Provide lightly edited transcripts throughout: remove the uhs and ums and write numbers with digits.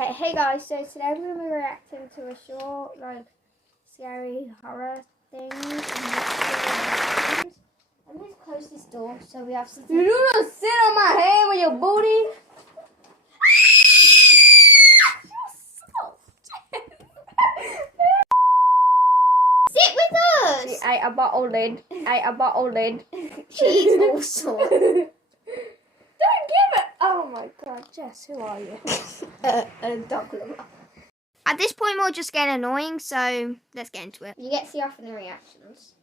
Okay, hey guys, so today we're going to be reacting to a short, scary horror thing. I'm going to close this door so we have something. You do not sit on my hand with your booty. Sit with us! She ate a bottle lid. She's awesome. Don't give it. Oh my god, Jess, who are you? A dog lover. At this point, we're just getting annoying, so let's get into it. You get to see often the reactions.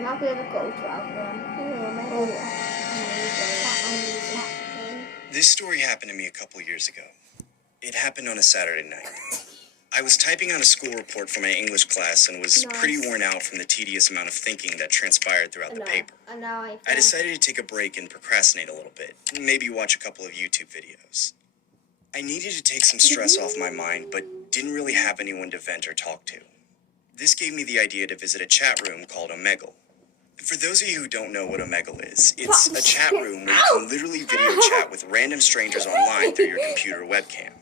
Not good at go to This story happened to me a couple years ago. It happened on a Saturday night. I was typing out a school report for my English class and was pretty worn out from the tedious amount of thinking that transpired throughout the paper. I decided to take a break and procrastinate a little bit, maybe watch a couple of YouTube videos. I needed to take some stress off my mind, but didn't really have anyone to vent or talk to. This gave me the idea to visit a chat room called Omegle. For those of you who don't know what Omegle is, it's a chat room where you can literally video chat with random strangers online through your computer or webcam.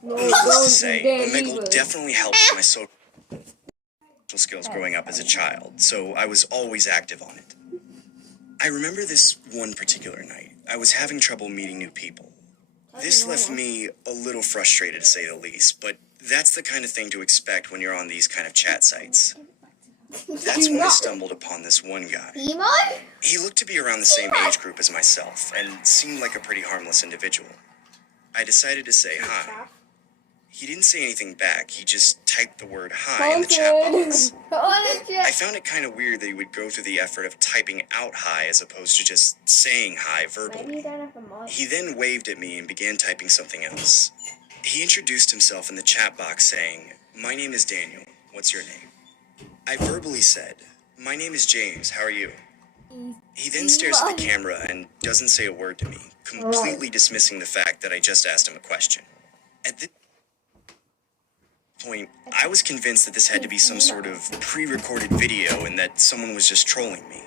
Needless to say, Omegle definitely helped with my social skills growing up as a child, so I was always active on it. I remember this one particular night. I was having trouble meeting new people. This left me a little frustrated, to say the least, but that's the kind of thing to expect when you're on these kind of chat sites. That's when I stumbled upon this one guy. Emo? He looked to be around the same age group as myself and seemed like a pretty harmless individual. I decided to say hi. He didn't say anything back, he just typed the word hi in the chat box. I found it kind of weird that he would go through the effort of typing out hi as opposed to just saying hi verbally. He then waved at me and began typing something else. He introduced himself in the chat box saying, "My name is Daniel, what's your name?" I verbally said, "My name is James, how are you?" He then stares at the camera and doesn't say a word to me, completely dismissing the fact that I just asked him a question. At this point, I was convinced that this had to be some sort of pre-recorded video and that someone was just trolling me.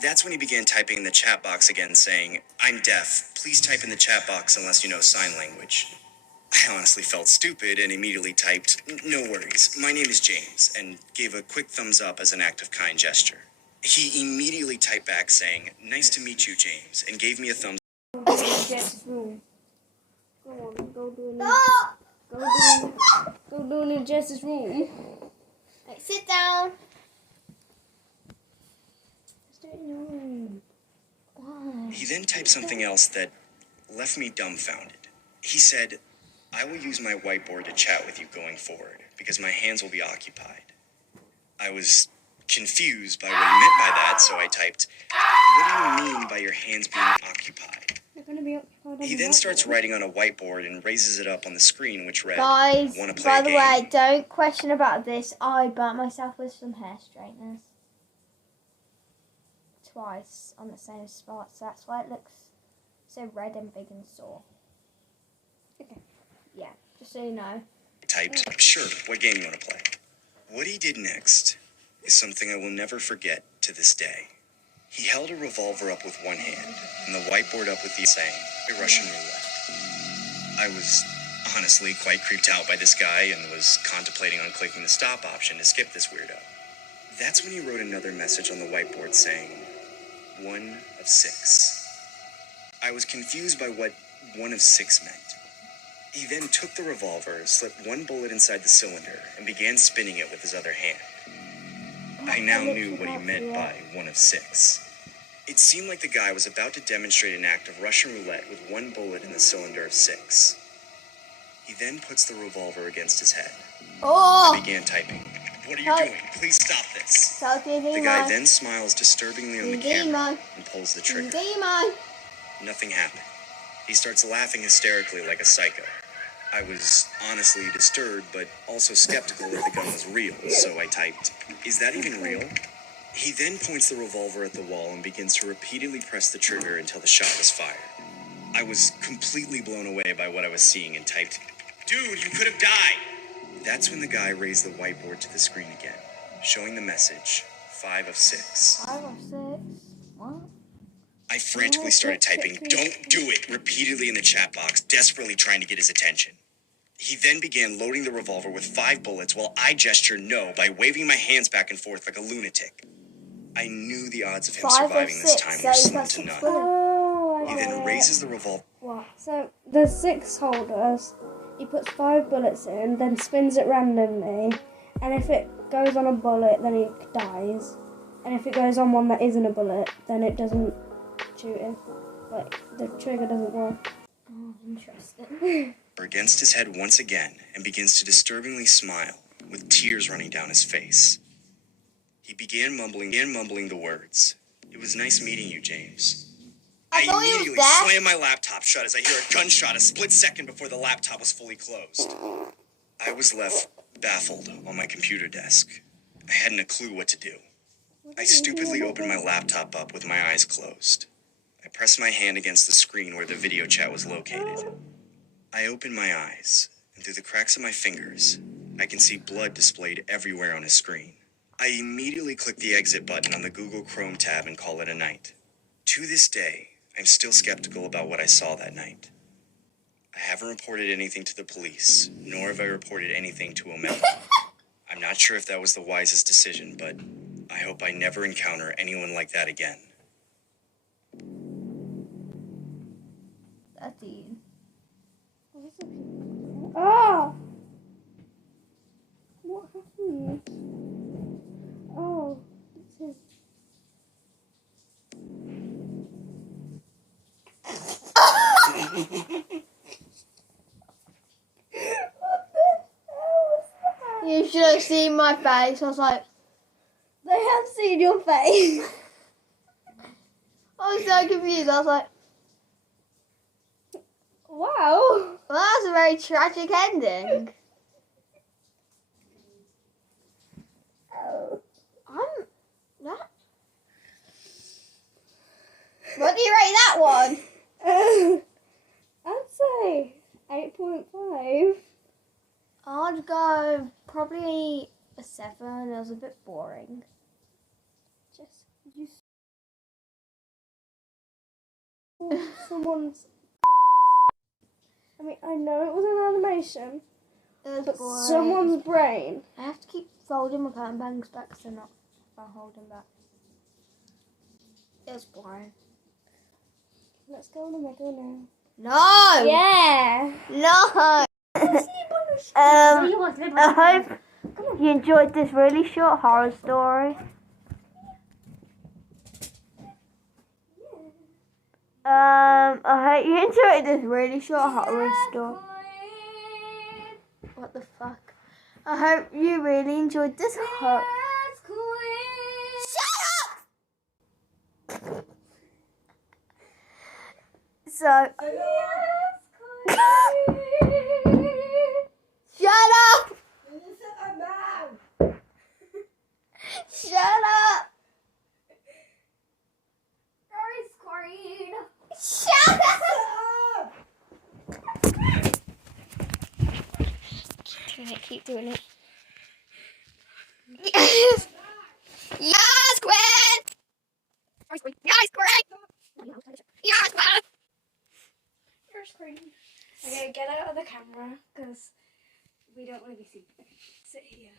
That's when he began typing in the chat box again, saying, "I'm deaf, please type in the chat box unless you know sign language." I honestly felt stupid and immediately typed, "No worries, my name is James," and gave a quick thumbs up as an act of kind gesture. He immediately typed back saying, "Nice to meet you, James," and gave me a thumbs up. Go do it in Jess's room. Right, sit down. He then typed something else that left me dumbfounded. He said, "I will use my whiteboard to chat with you going forward because my hands will be occupied." I was confused by what he meant by that, so I typed, "What do you mean by your hands being occupied?" He then starts writing on a whiteboard and raises it up on the screen, which read, Guys, "Wanna play by a the game?" way, don't question about this. I burnt myself with some hair straighteners. Twice on the same spot, so that's why it looks so red and big and sore. Okay. Yeah, just so you know. Typed, "Sure, what game you want to play?" What he did next is something I will never forget to this day. He held a revolver up with one hand and the whiteboard up with the saying, "Russian roulette." I was honestly quite creeped out by this guy and was contemplating on clicking the stop option to skip this weirdo. That's when he wrote another message on the whiteboard saying, "1 of 6. I was confused by what 1 of 6 meant. He then took the revolver, slipped one bullet inside the cylinder, and began spinning it with his other hand. I now knew what he meant by 1 of 6. It seemed like the guy was about to demonstrate an act of Russian roulette with one bullet in the cylinder of 6. He then puts the revolver against his head. Oh! I began typing, "What are you doing? Please stop this." The guy then smiles disturbingly on the camera and pulls the trigger. Nothing happened. He starts laughing hysterically like a psycho. I was honestly disturbed, but also skeptical that the gun was real, so I typed, "Is that even real?" He then points the revolver at the wall and begins to repeatedly press the trigger until the shot was fired. I was completely blown away by what I was seeing and typed, "Dude, you could have died." That's when the guy raised the whiteboard to the screen again, showing the message, 5 of 6. 5 of 6? What? I I frantically started typing, "Don't do it," repeatedly in the chat box, desperately trying to get his attention. He then began loading the revolver with 5 bullets while I gestured no by waving my hands back and forth like a lunatic. I knew the odds of him 5 or surviving this 6, time so were he's slim got to 6 none. bullets. Oh, I He get then it. raises the revolver. What? So there's 6 holders. He puts 5 bullets in, then spins it randomly, and if it goes on a bullet, then he dies. And if it goes on one that isn't a bullet, then it doesn't shoot him. Like the trigger doesn't work. Oh, interesting. Against his head once again and begins to disturbingly smile, with tears running down his face. He began mumbling the words. "It was nice meeting you, James." I thought he was immediately dead. slammed my laptop shut as I hear a gunshot a split second before the laptop was fully closed. I was left baffled on my computer desk. I hadn't a clue what to do. I stupidly opened my laptop up with my eyes closed. I pressed my hand against the screen where the video chat was located. I opened my eyes, and through the cracks of my fingers, I can see blood displayed everywhere on his screen. I immediately click the exit button on the Google Chrome tab and call it a night. To this day, I'm still skeptical about what I saw that night. I haven't reported anything to the police, nor have I reported anything to Omega. I'm not sure if that was the wisest decision, but I hope I never encounter anyone like that again. 13. Ah! What happened? Oh, it's him. You should have seen my face. I was like, They have seen your face. I was so confused. I was like, Wow. well, that was a very tragic ending. Oh. That. What do you rate that one? I'd say 8.5. I'd go probably a 7. It was a bit boring. Just you. Someone's. I mean, I know it was an animation, It was but boring. someone's brain. I have to keep folding my curtain bangs back because they're not holding back. It was boring. Let's go on a medal now. No! Yeah. No! I hope you enjoyed this really short horror story. I hope you enjoyed this really short horror story. What the fuck? I hope you really enjoyed this horror. Shut up! So. Shut up! Shut up! Shut up! Keep doing it. Yes! Yes, Quinn! Yes, Quinn! Yes, Quinn! You're screaming. Okay, get out of the camera because we don't want to be seen. Sit here.